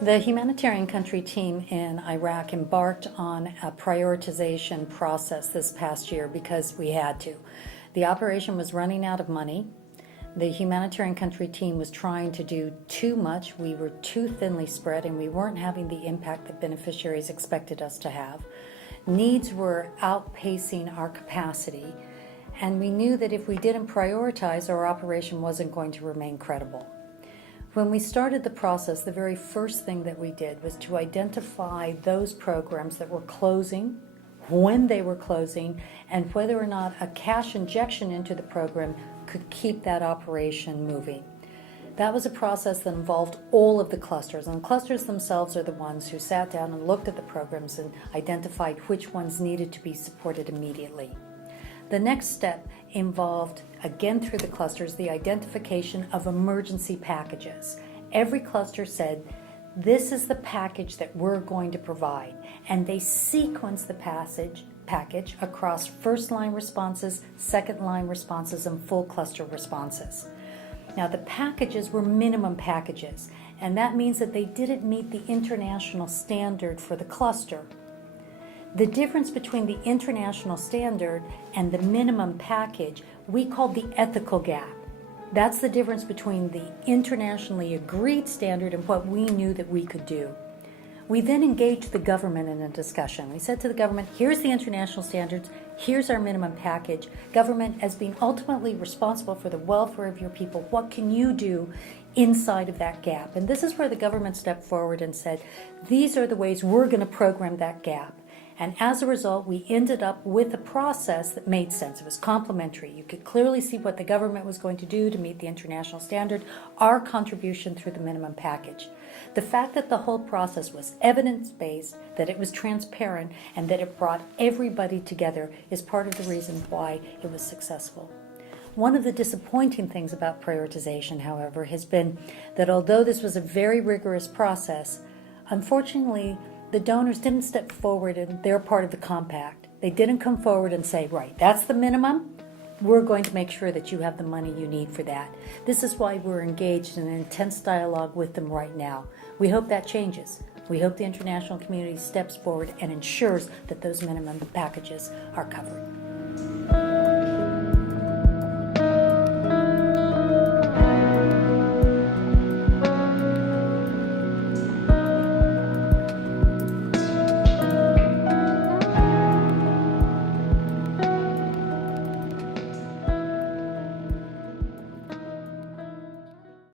The humanitarian country team in Iraq embarked on a prioritization process this past year because we had to. The operation was running out of money. The humanitarian country team was trying to do too much. We were too thinly spread and we weren't having the impact that beneficiaries expected us to have. Needs were outpacing our capacity, and we knew that if we didn't prioritize, our operation wasn't going to remain credible. When we started the process, the very first thing that we did was to identify those programs that were closing, when they were closing, and whether or not a cash injection into the program could keep that operation moving. That was a process that involved all of the clusters, and the clusters themselves are the ones who sat down and looked at the programs and identified which ones needed to be supported immediately. The next step involved, again through the clusters, the identification of emergency packages. Every cluster said, this is the package that we're going to provide, and they sequenced the package across first-line responses, second-line responses, and full cluster responses. Now, the packages were minimum packages, and that means that they didn't meet the international standard for the cluster. The difference between the international standard and the minimum package, we called the ethical gap. That's the difference between the internationally agreed standard and what we knew that we could do. We then engaged the government in a discussion. We said to the government, here's the international standards, here's our minimum package. Government, as being ultimately responsible for the welfare of your people, what can you do inside of that gap? And this is where the government stepped forward and said, these are the ways we're going to program that gap. And as a result, we ended up with a process that made sense. It was complementary. You could clearly see what the government was going to do to meet the international standard, our contribution through the minimum package. The fact that the whole process was evidence-based, that it was transparent, and that it brought everybody together is part of the reason why it was successful. One of the disappointing things about prioritization, however, has been that although this was a very rigorous process, unfortunately, the donors didn't step forward and they're part of the compact. They didn't come forward and say, right, that's the minimum. We're going to make sure that you have the money you need for that. This is why we're engaged in an intense dialogue with them right now. We hope that changes. We hope the international community steps forward and ensures that those minimum packages are covered.